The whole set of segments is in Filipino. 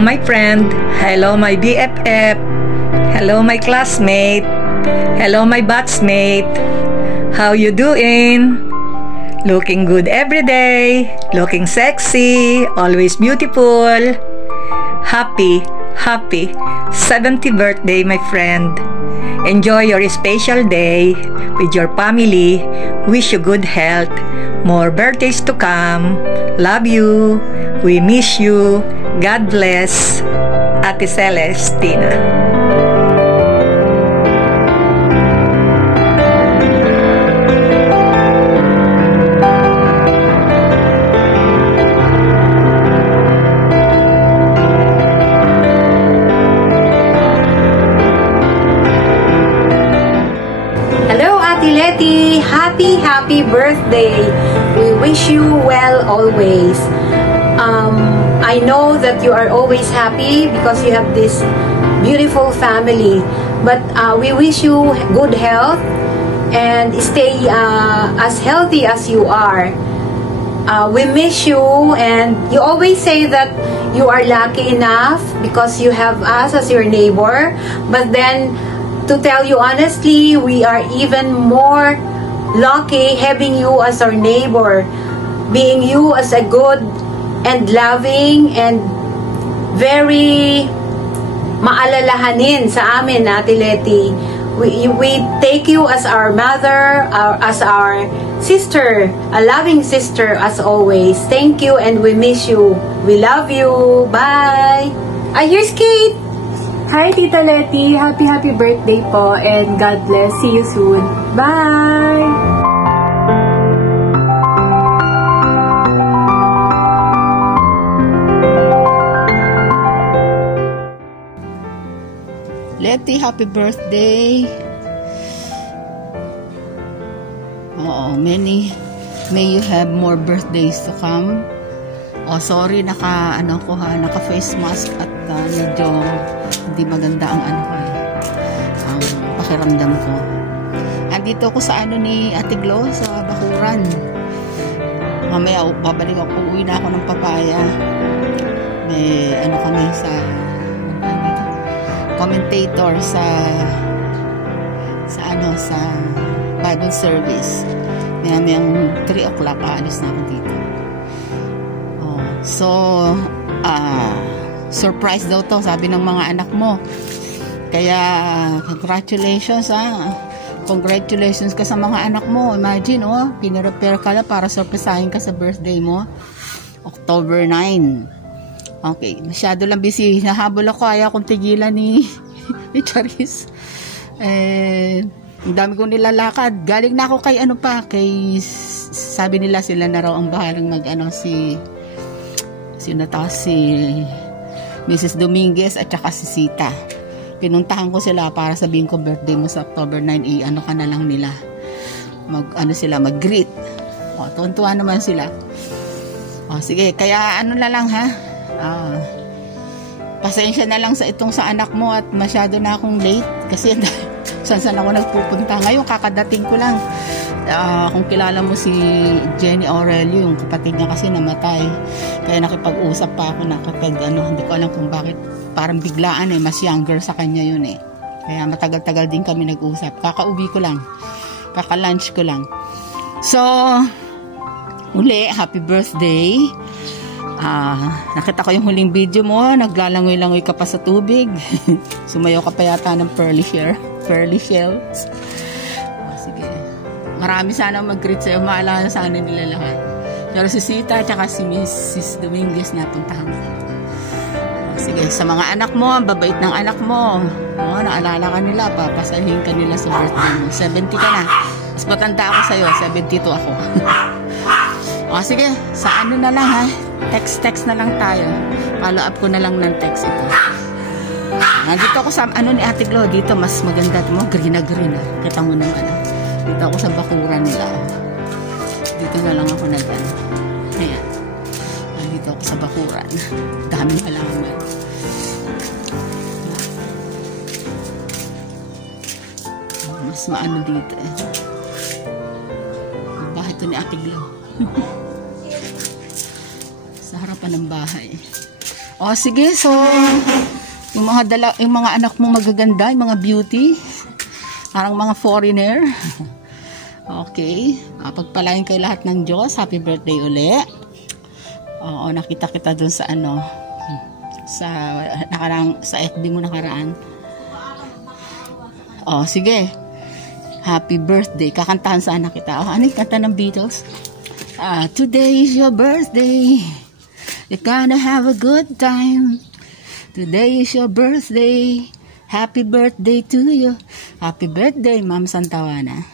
Hello my friend, hello my BFF, hello my classmate, hello my batchmate. How you doing? Looking good every day, looking sexy, always beautiful. Happy 70th birthday my friend. Enjoy your special day with your family. Wish you good health, more birthdays to come. Love you, we miss you. God bless. Ate Celestina. Happy birthday. We wish you well always. I know that you are always happy because you have this beautiful family, but we wish you good health and stay as healthy as you are. We miss you, and you always say that you are lucky enough because you have us as your neighbor, but then to tell you honestly, we are even more lucky having you as our neighbor, being you as a good and loving and very maalalahanin sa amin, Ate Leti. We take you as our mother, as our sister, a loving sister as always. Thank you and we miss you. We love you. Bye! Here's Kate! Hi, Tita Leti. Happy birthday po and God bless. See you soon. Bye! Leti, happy birthday. May you have more birthdays to come. Sorry, naka face mask at medyo hindi maganda ang ang pakiramdam ko. Andito ako sa ni Ate Glo sa Bakuran. Mamaya babalik ako, uwi na ako ng Papaya. May kami sa commentator sa Bible service. Mayang 3 o'clock aalis na ako dito. So, surprise daw to, sabi ng mga anak mo. Kaya, congratulations Congratulations ka sa mga anak mo. Imagine, pinarepair ka lang para surprisahin ka sa birthday mo. October 9. Okay, masyado lang busy. Nahabol ako, ayaw kong tigilan ni Charis. Ang dami kong nilalakad. Galing na ako kay sabi nila sila na raw ang bahalang si Mrs. Dominguez at saka si Sita. Pinuntahan ko sila para sabihin ko birthday mo sa October 9, ka na lang nila. Mag-greet. Tuwan-tuwa naman sila. Sige, kaya na lang ha. Pasensya na lang sa anak mo at masyado na akong late kasi saan ako nagpupunta. Ngayon, kakadating ko lang. Kung kilala mo si Jenny Aurelio, yung kapatid niya kasi namatay. Kaya nakipag-usap pa ako na kapag hindi ko alam kung bakit. Parang biglaan mas younger sa kanya yun Kaya matagal-tagal din kami nag-usap. Kakauwi ko lang. Kaka-lunch ko lang. So, uli, happy birthday. Nakita ko yung huling video mo, naglalangoy-langoy ka pa sa tubig. Sumayaw ka pa yata ng pearly shells. Sige. Marami sana mag-greet sa'yo, maalala sana nila lahat. Pero si Sita at si Mrs. Dominguez napuntahan ko. Sige, sa mga anak mo, babait ng anak mo. Naalala ka nila, papasahin ka nila sa birthday mo. 70 ka na. Mas matanda ako sa'yo, 72 ako. Sige, sa na lang ha. Text na lang tayo. Follow up ko na lang ng text ito. Nandito ako sa ni Ate Glo. Dito mas maganda mo. Green na. Kita mo naman. Dito ako sa Bakuran nila. Dito na lang ako Ayan. Nandito ako sa Bakuran. Daming halaman. Mas maano dito Bahay ito ni Ate Glo. Sa harapan ng bahay. O, sige. So, yung mga anak mo magaganda, yung mga beauty. Parang mga foreigner. Okay. Pagpalain kayo lahat ng Diyos. Happy birthday uli. Oo, nakita kita dun sa sa FB mo nakaraan. Oh, sige. Happy birthday. Kakantahan sana kita. Oh, ano yung kanta ng Beatles? Today is your birthday. You're gonna have a good time. Today is your birthday. Happy birthday to you. Happy birthday, Ma'am Santawana.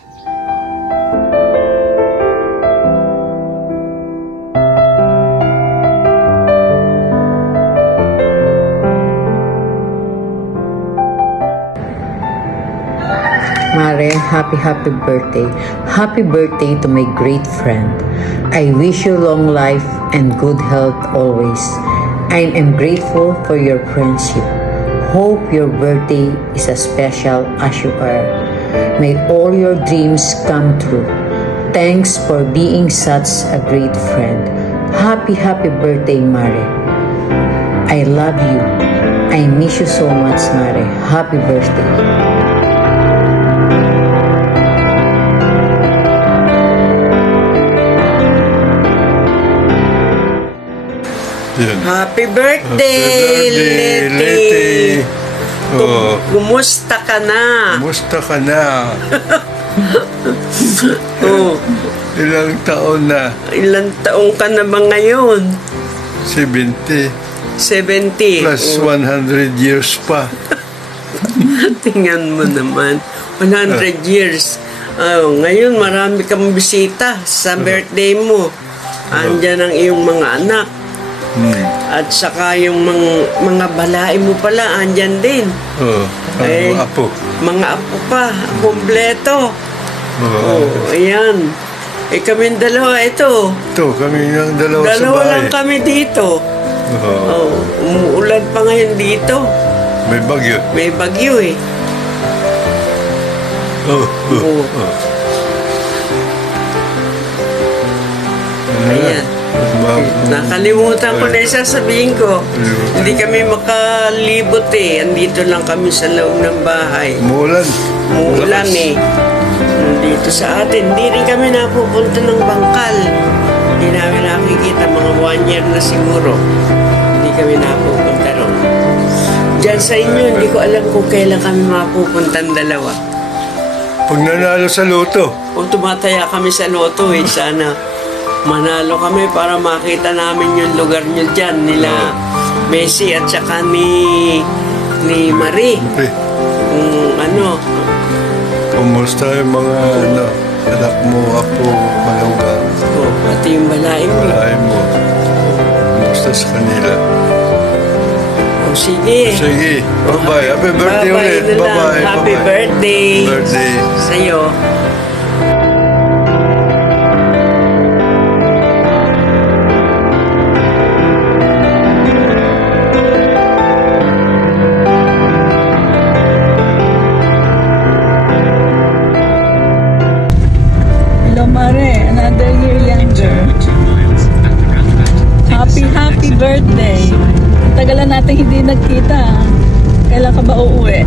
Mare, happy birthday. Happy birthday to my great friend. I wish you long life and good health always. I am grateful for your friendship. Hope your birthday is as special as you are. May all your dreams come true. Thanks for being such a great friend. Happy birthday, Mare. I love you. I miss you so much, Mare. Happy birthday. Happy birthday, Leti! Oh, Kumusta ka na? kumusta ka na? Oh, Ilang taon na? ilang taong ka na ba ngayon? 70 70. plus 100 years pa. Tingnan mo naman. 100 years. Oh, ngayon marami kang bisita sa birthday mo. Andyan ang iyong mga anak. At saka yung mga balai mo pala, andyan din. Oh, Eh, apo. Mga apo pa, kumpleto. Oh. Oh, ayan. Kaming dalawa ito. Ito, kami ng dalawa sa Dalawa bahay. lang kami dito. Oh, Oh, umuulan pa ngayon dito. may bagyo. May bagyo eh. Oh, Oh. Ayan. Nakalimutan ko na yung sasabihin ko. Hindi kami makalibot eh. Andito lang kami sa loob ng bahay. Umuulan. Umuulan eh. Dito sa atin. Hindi rin kami napupunta ng bangkal. Hindi namin nakikita. Mga 1 year na siguro. Hindi kami napupunta ron. Diyan sa inyo, hindi ko alam kung kailan kami mapupunta ang dalawa. Pag nanalo sa loto. O tumataya kami sa loto eh. Sana manalo kami para makita namin yung lugar nyo dyan. Nila Messi at saka ni Marie. Okay. Kung ano. Kumusta yung mga anak mo, apo, malugang? O, pati yung balay mo. Malay mo. Kumusta sa kanila? O sige. Sige. Bye-bye. Happy birthday Bye-bye ulit. na lang. Bye-bye. Happy Bye-bye. birthday. Birthday. Sa'yo. Hello, Mare. Another year younger. Happy birthday. Tagalan natin hindi nagkita. Kailan ka ba uuwi?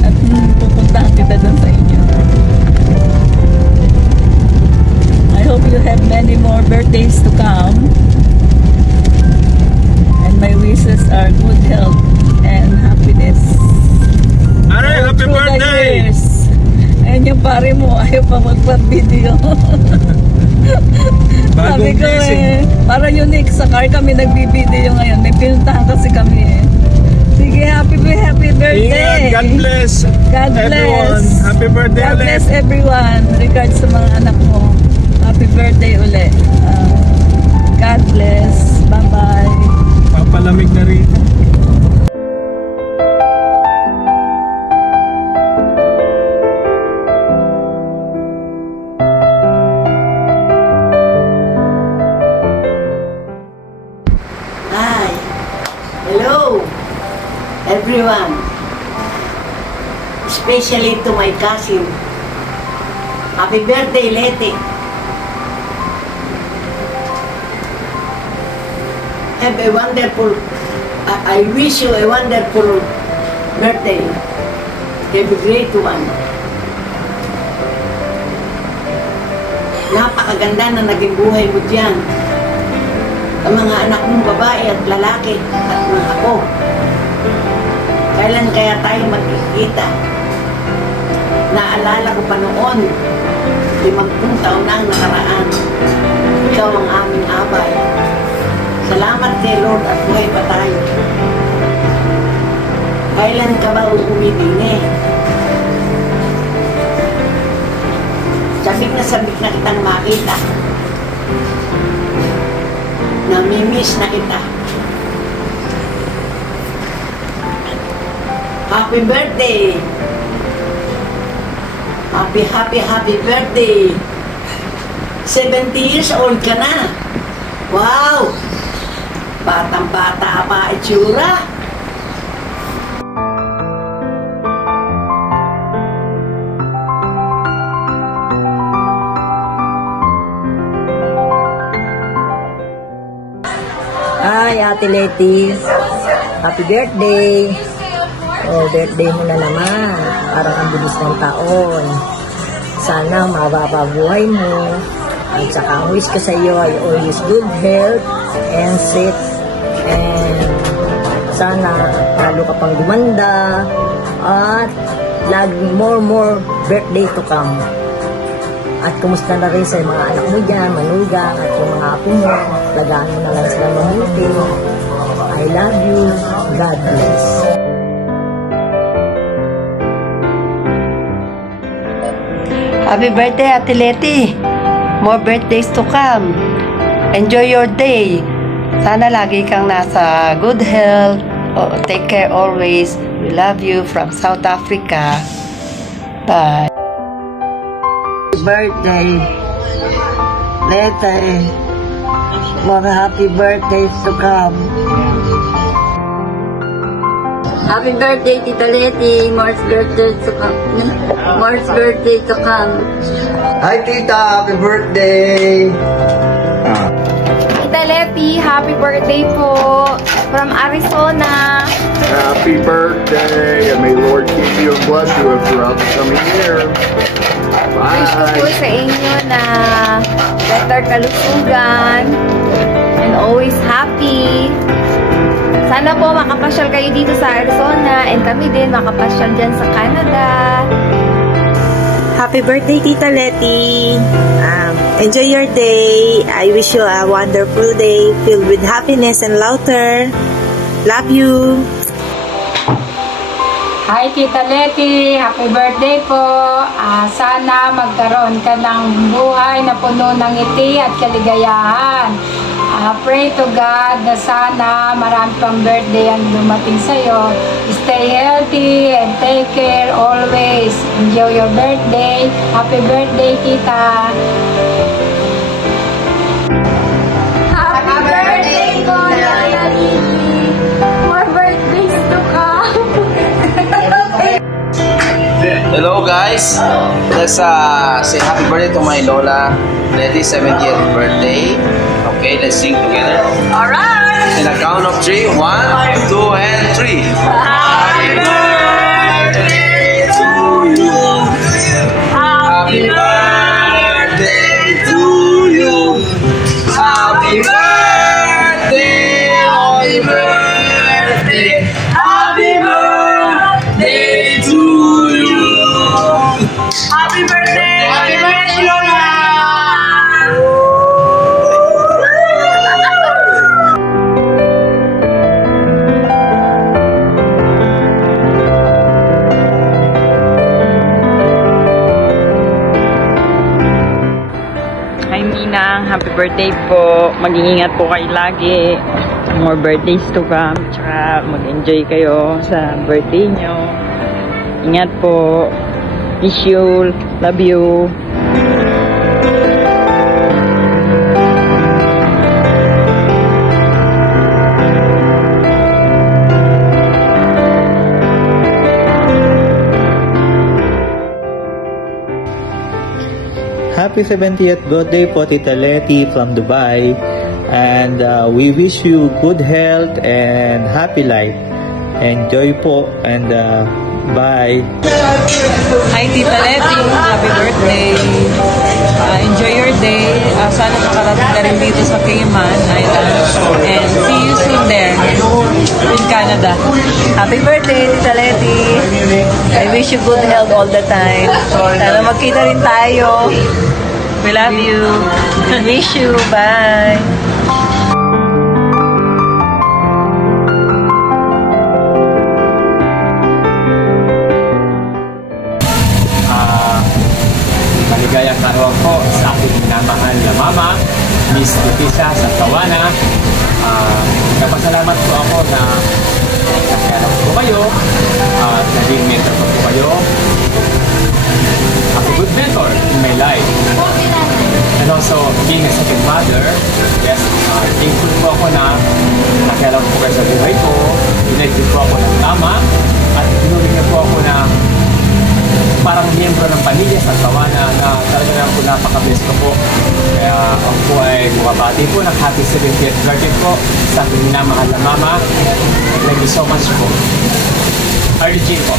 At pupuntahan kita doon sa inyo. I hope you have many more birthdays to come. And my wishes are good health and happiness. Are, happy Through the birthday! years. Ayan yung pare mo, ayaw pa magpa-video. Sabi ko para unique sa car kami nagbibideo ngayon. May pinuntahan kasi kami eh. Sige, happy birthday! God bless God everyone. bless! Happy birthday God ulit. bless everyone. Regards sa mga anak mo. Happy birthday ulit. God bless. Bye-bye. Papalamig na rin. Hi. Hello, everyone. Especially to my cousin. Happy birthday, Leti. have a wonderful, I wish you a wonderful birthday. Have a great one. Napakaganda na naging buhay mo dyan. Ang mga anak mong babae at lalaki at mga ako. Kailan kaya tayo magkikita? Naalala ko pa noon, 50 taon na ang nakaraan. Ikaw ang aming abay. Salamat kay Lord at buhay pa tayo. Kailan ka ba umibini? Sabik na kitang makita. Namimiss na kita. Happy birthday! Happy birthday! 70 years old ka na. Wow! Batang-bata pa itsura. Hi, Ate Letty. Happy birthday. Oh, birthday mo na naman. Parang ang bilis ng taon. Sana mababa buhay mo. At saka ang wish ko sa iyo ay always good health and safe. And sana lalo ka pang gumanda. At lagi more birthday to come. At kumusta na rin sa mga anak mo dyan, manugang, at yung mga apo mo. Lagaan mo na lang sila mabuti. I love you. God bless. Happy birthday, Ate Letty. More birthdays to come. Enjoy your day. Sana lagi kang nasa good health. Take care always. We love you from South Africa. Bye. Birthday, Letty. More happy birthdays to come. Happy birthday, Tita Letty. More birthdays to come. More birthday to come. Hi, Tita. Happy birthday. Tita Letty, happy birthday po from Arizona. Happy birthday, and may Lord keep you and bless you throughout the coming year. Bye. Wish ko po sa inyo na better kalusugan and always happy. Sana po makapasyal kayo dito sa Arizona and kami din makapasyal dyan sa Canada. Happy birthday, Tita Letty. Enjoy your day. I wish you a wonderful day filled with happiness and laughter. Love you. Hi, Tita Letty. Happy birthday po. Sana magkaroon ka ng buhay na puno ng ngiti at kaligayahan. Pray to God na sana marami pang birthday ang dumating sa'yo. Stay healthy and take care always. Enjoy your birthday. Happy birthday, Tita. Happy birthday po, Lola. More birthdays to come. Hello guys, let's say happy birthday to my Lola Letty's 70th birthday. Okay, let's sing together. Alright! In a count of 3, 1, 2, and 3. Happy birthday to you. Happy birthday to you. Happy birthday, happy birthday, happy birthday to you. Happy birthday, Lola! Hi Ninang, happy birthday po. Mag-iingat po kayo lagi. More birthdays to come. Tsaka mag-enjoy kayo sa birthday nyo. Ingat po. Miss you. Love you. Happy 70th birthday po, Tita Letty from Dubai. And we wish you good health and happy life. Enjoy po and bye. Hi Tita Letty, happy birthday. Enjoy your day. Sana makarating ka rin dito sa Cayman Islands. And see you soon there in Canada. Happy birthday, Tita Letty. I wish you good health all the time. Sana magkita rin tayo. We love you. Miss you. Bye. Maligayang araw po sa aking minamahal na mama, Miss Leticia Santawana. Nagpasalamat po ako na nakialam po kayo at naging mentor po kayo. A good mentor in my life. And also, being a second mother, yes, thankful po ako na nakialam po kayo sa buhay ko, pinagdid po ako ng tama, at pinulit niyo po ako na parang miyembro ng pamilya sa Tawana na talaga naman po napaka-bless ko po. Kaya ako po ay bumabati po ng happy 70th birthday po sa aking minamahal na mama. Thank you so much po. RG po.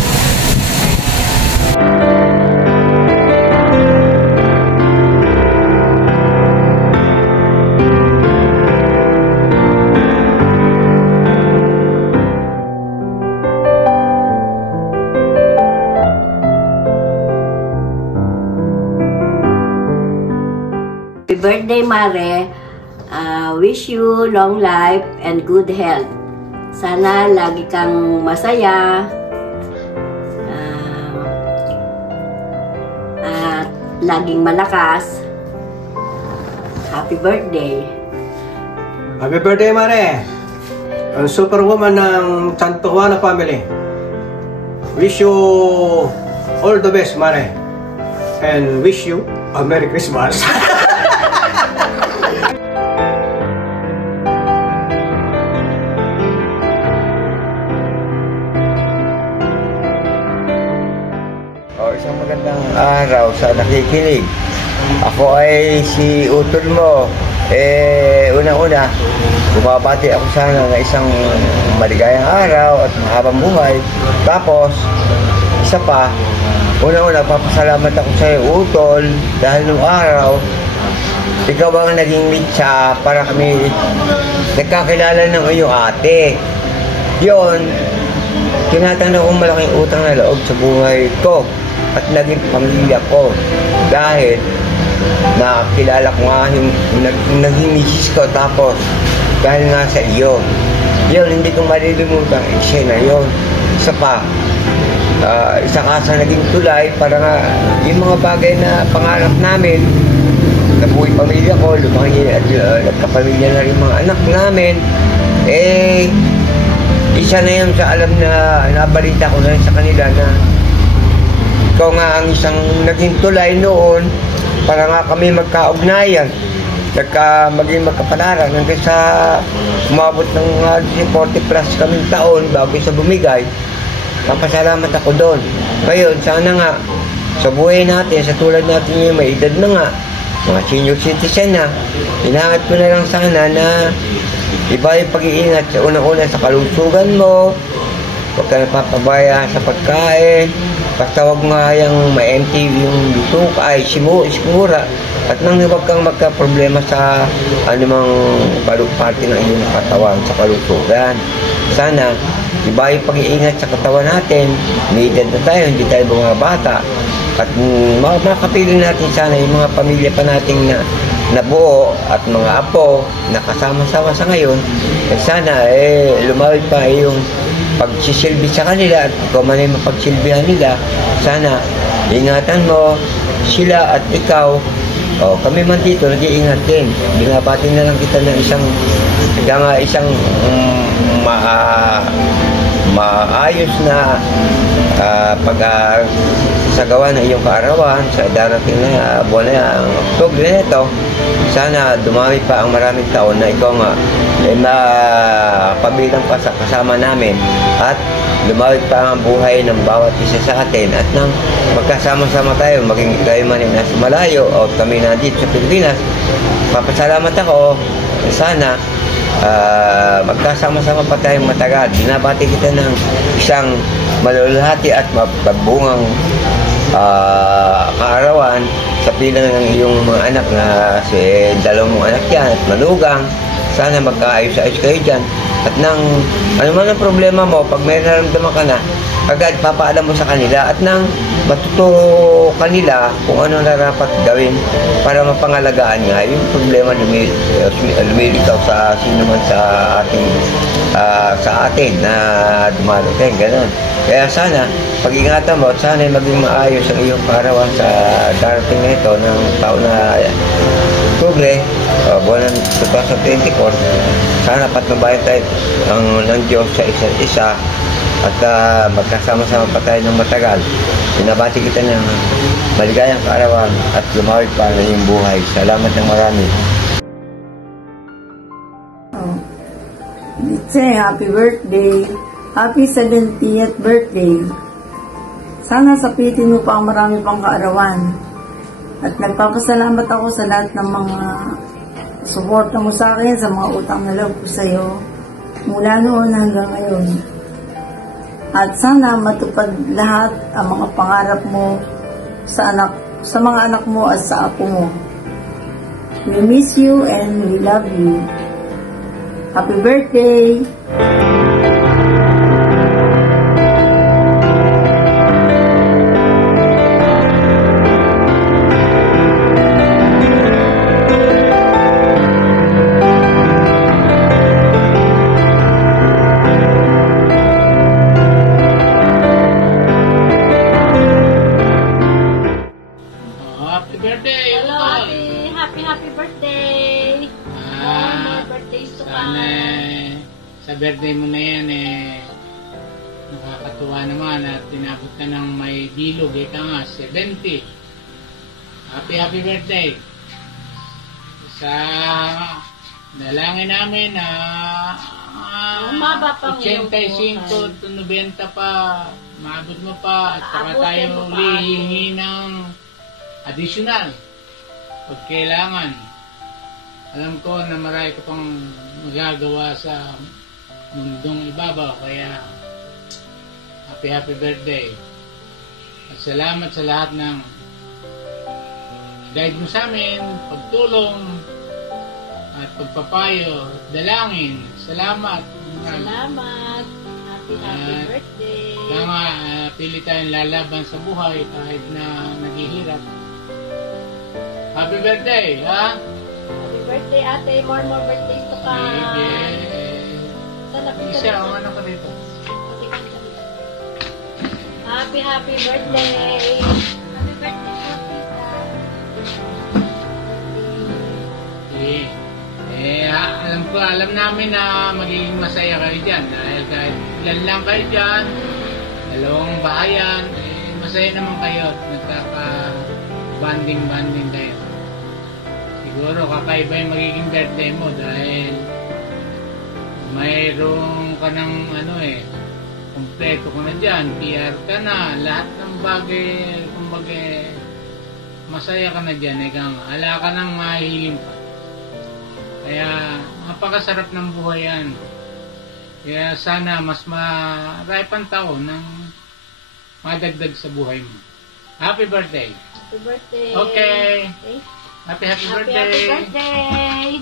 Happy birthday, Mare. Wish you long life and good health. Sana lagi kang masaya. At laging malakas. Happy birthday. Happy birthday, Mare. Ang superwoman ng Santawana family. Wish you all the best, Mare. And wish you a Merry Christmas. Isang magandang araw sa nakikinig. Ako ay si utol mo. Unang-una, bumabati ako sana ng isang maligayang araw at mahabang buhay. Tapos, isa pa, unang-una, papasalamat ako sa iyo, utol, dahil nung araw, ikaw ang naging mitsa para kami nagkakilala ng iyong ate. Yun, tinatanggap kong malaking utang na loob sa buhay ko at naging pamilya ko dahil nakakilala ko nga yung naging misis ko, tapos dahil nga sa iyo yun, hindi ko malilimutan eksena yun. Isa pa, isa ka sa naging tulay para nga yung mga bagay na pangarap namin, nabuhay pamilya ko, lumaki at nagkapamilya na rin mga anak namin, isa na yun sa alam na nabalita ko na sa kanila na ikaw nga ang isang naging tulay noon para nga kami magkaugnayan, maging magkapalaran hanggang sa umabot ng 40 plus kaming taon bago sa bumigay. Papasalamat ako doon. Ngayon, sana nga sa buhay natin, sa tulad natin yung may edad na nga, mga senior citizen na, inaangat ko na lang sana na iba yung pag-iingat sa unang-una sa kalusugan mo, huwag ka napapabaya sa pagkain, basta huwag nga yung ma-MTV yung luto ka, ay simura, at nang huwag kang magka-problema sa anumang party ng iyong katawan sa kalusugan. Sana, iba yung pag-iingat sa katawan natin, may edad na tayo, hindi tayo bumabata, at makapiling natin sana yung mga pamilya pa nating nabuo at mga apo na kasama-sama sa ngayon, sana lumawid pa yung pagsisilbi sa kanila at ikaw man ay mapagsilbihan nila. Sana ingatan mo sila at ikaw. Kami man dito nag-iingat din. Binabati na lang kita ng isang maayos na pagsagawa ng iyong kaarawan sa darating na buwan na ang Oktubre nito. Sana dumami pa ang maraming taon na ikaw nga mapabilang pa sa kasama namin at lumawit pa ang buhay ng bawat isa sa atin at nang magkasama-sama tayo, maging kayo man ay nasa malayo o kami na dito sa Pilipinas. Papasalamat ako Sana magkasama-sama pa tayong matagal. Binabati kita ng isang malulhati at magbungang kaarawan sa pila ng iyong mga anak na si dalawang anak yan at manugang. Sana magkaayos-ayos kayo dyan. At nang ano man ang problema mo, pag may naramdaman ka na, agad papaalam mo sa kanila at nang matuto kanila kung ano narapat gawin para mapangalagaan nga yung problema lumilitaw sa sino man sa atin na dumarating, gano'n. Kaya sana, pag-ingatan mo at sana maging maayos ang iyong kaarawan sa darating na ito ng taon na Oktubre, buwan ng 2024. Sana patnubayan tayo ng Diyos sa isa't isa at magkasama-sama pa tayo ng matagal. Binabati kita ng maligayang kaarawan at lumawig pa na iyong buhay. Salamat ng marami. Mitse, happy birthday. Happy 70th birthday. Sana sapitin mo pa ang marami pang kaarawan. At nagpapasalamat ako sa lahat ng mga suporta mo sa akin, sa mga utang na loob ko sa iyo mula noon hanggang ngayon. At sana matupad lahat ang mga pangarap mo sa mga anak mo at sa apo mo. We miss you and we love you. Happy birthday! Sa birthday mo na yan nakakatuwa naman at tinabot ka ng may bilog, ika nga 70. Happy birthday. Sa dalangin namin na 85 to 90 pa maabot mo pa at saka tayo hihingi ng additional pag kailangan. Alam ko na marami ka pang magagawa sa mundong ibabaw, kaya happy birthday. At salamat sa lahat ng guide mo sa amin, pagtulong at pagpapayo, dalangin. Salamat. Salamat. Happy birthday. Kaya nga, pili tayong lalaban sa buhay kahit na naghihirap. Happy birthday, ha? Happy birthday, ate. More birthdays to come. Isa, ano ka dito? Happy birthday. Happy birthday, alam namin na magiging masaya kayo dyan. Dahil kahit ilan lang kayo dyan, dalawang bahayan, masaya naman kayo at nagkaka-banding kayo. Siguro kakaiba yung magiging birthday mo dahil mayroon ka ng kompleto ko na dyan, PR ka na, lahat ng bagay, kumbaga, masaya ka na dyan, ala ka nang mahihiling pa. Kaya, napakasarap ng buhay yan. Kaya sana mas marami pang taon ng madagdag sa buhay mo. Happy birthday! Happy birthday! Okay! Happy birthday! Happy birthday!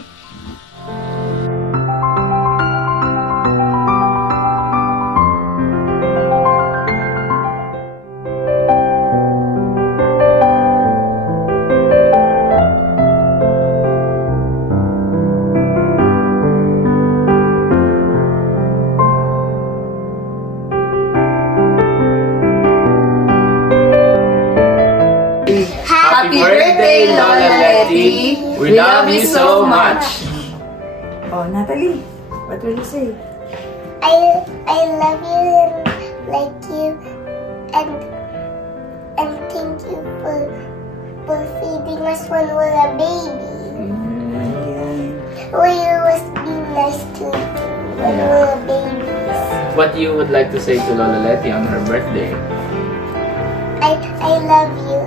Happy birthday, Lola Letty! We love you so much! Oh, Natalie, what will you say? I love you and like you and thank you for feeding us when we were a baby. When you was being nice to when we were babies. What you would like to say to Lola Letty on her birthday? I love you.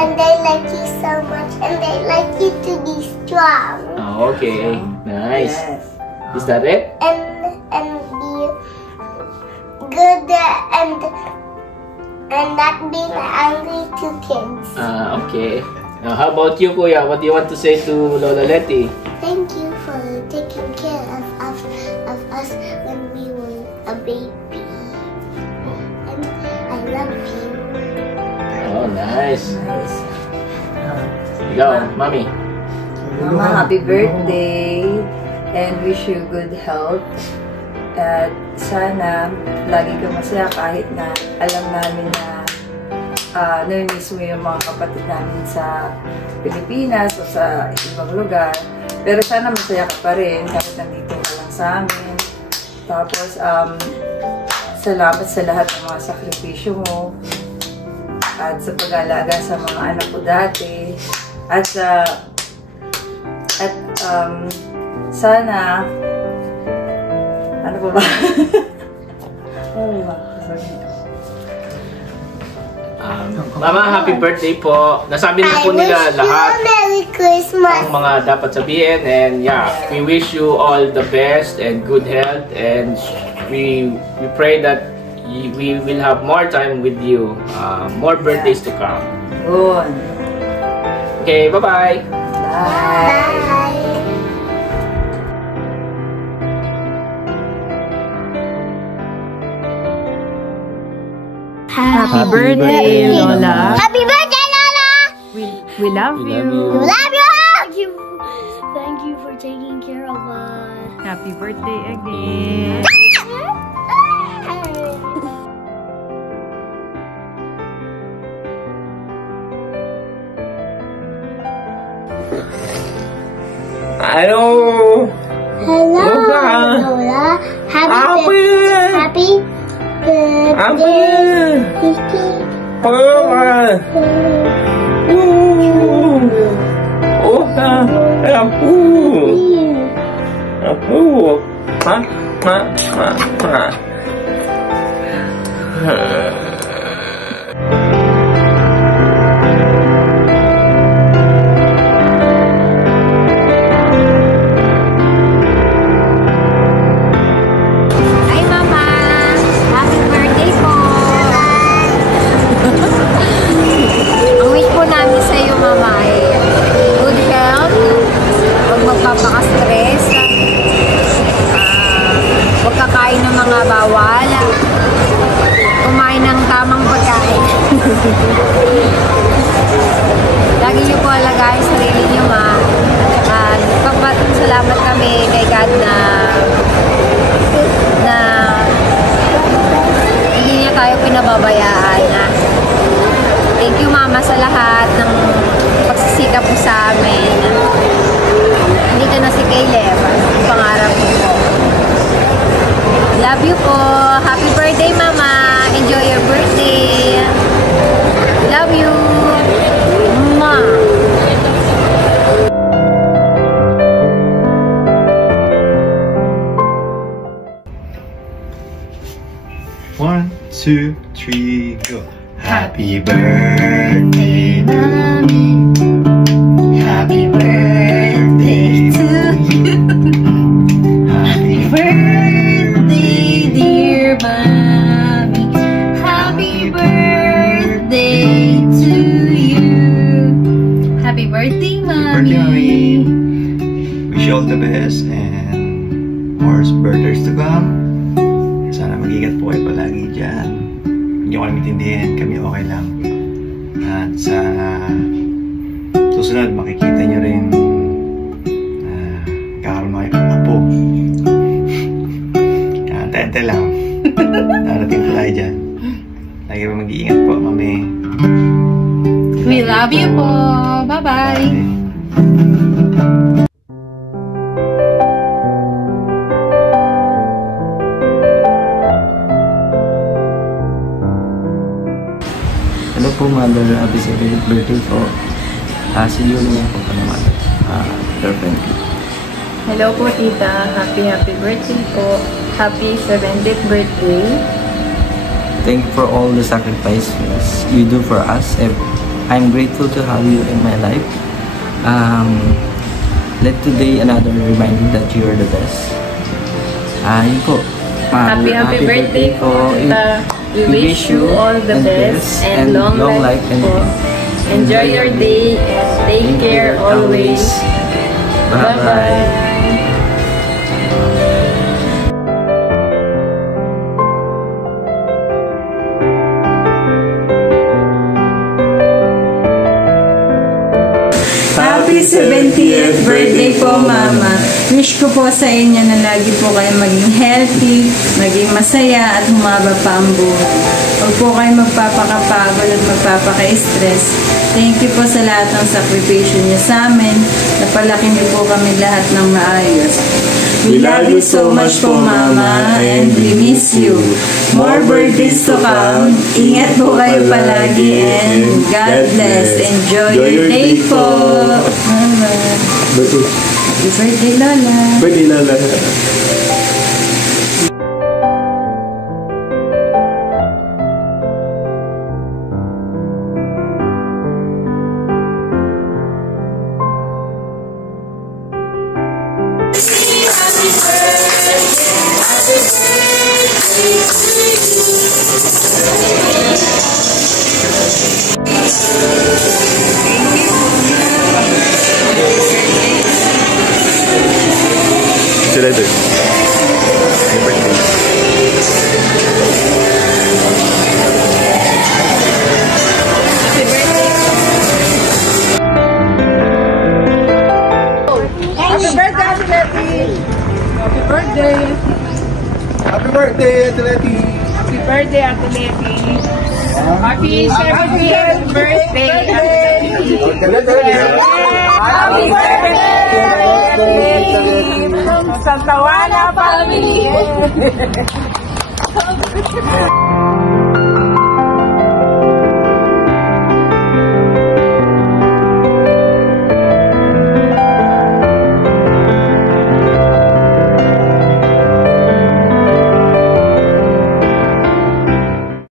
And I like you so much, and I like you to be strong. Oh, Okay, nice. Yes. Is that it? And be good and not being angry to kids. Okay. Now, how about you, Kuya? What do you want to say to Lola Letty? Thank you for taking care of us when we were a baby. And I love you. Oh, nice. Go, Mommy. Mama, happy birthday and wish you good health. At sana lagi ka masaya kahit na alam namin na nami-miss mo yung mga kapatid namin sa Pilipinas o sa ibang lugar. Pero sana masaya ka pa rin kahit nandito ka lang sa amin. Tapos, salamat sa lahat ng mga sakripisyo mo at sa pag-alaga sa mga anak ko dati. At sana ano pa ba? Mama, happy birthday po. Nasabi na po nila lahat Merry Christmas. ang mga dapat sabihin, and yeah, we wish you all the best and good health, and we pray that we will have more time with you, more birthdays to come. Good. Okay, bye-bye. Bye. Happy birthday, Lola. Happy birthday, Lola. We love you. We love you. Thank you for taking care of us. Happy birthday again. Hello. Hello, Lola. Lola. Happy Hi, Mama! Happy birthday po! Ang wish po namin sa iyo, Mama, ay good health, huwag magpapaka-stress, huwag kakain ng mga bawal, kumain ng tamang pagkain. Lagi niyo po alagahin sarili niyo, Ma. Salamat kami kay God na hindi niya tayo pinababayaan. Thank you, Mama, sa lahat ng pagsisikap mo sa amin. Dito na si Caleb. Pangarap ko po. Love you po. Happy birthday, Mama. Enjoy your birthday. Love you. Ma. One, two, three, go. Happy birthday, Mommy. Happy birthday to you. Happy birthday, dear Mommy. Happy birthday to you. Happy birthday, Birthday, Mommy. Wish you all the best and more birthdays to come. Sana mag-ingat po kayo palagi dyan. Hindi ko kami maintindihan, kami okay lang. At sa susunod, makikita nyo rin kakaroon kayo ng apo. Tente lang. Darating po tayo dyan. Lagi po mag-iingat po kami. We love you po. Bye-bye. Hello po, Mother. Happy 70th birthday po. Si Julie po pa naman. Girlfriend ko. Hello po, Tita. Happy birthday po. Happy 70th birthday. Thank you for all the sacrifices you do for us. I'm grateful to have you in my life. let today another reminder that you're the best. Yun po. Happy birthday po, Tita. We wish you all the best and long life po. Enjoy your day and take care always. Bye-bye. Happy 70th birthday po, Mama. Wish ko po sa inyo na lagi po kayo maging healthy, maging masaya at humaba pa ang buhay. Huwag po kayo magpapakapagod at magpapaka-stress. Thank you po sa lahat ng sakripisyo niyo sa amin. Napalaki niyo po kami lahat ng maayos. We love you so much po, Mama, and we miss you. More birthdays to come. Ingat po kayo palagi and God bless. Enjoy your day po. Happy birthday, Lola. Birthday, Lola. Should I do? Happy birthday, Ate Letty. Happy birthday, Ate Letty. Happy birthday, Ate Letty. Happy 70th birthday, Ate Letty. Happy birthday, Ate Letty. From Santa Juana family.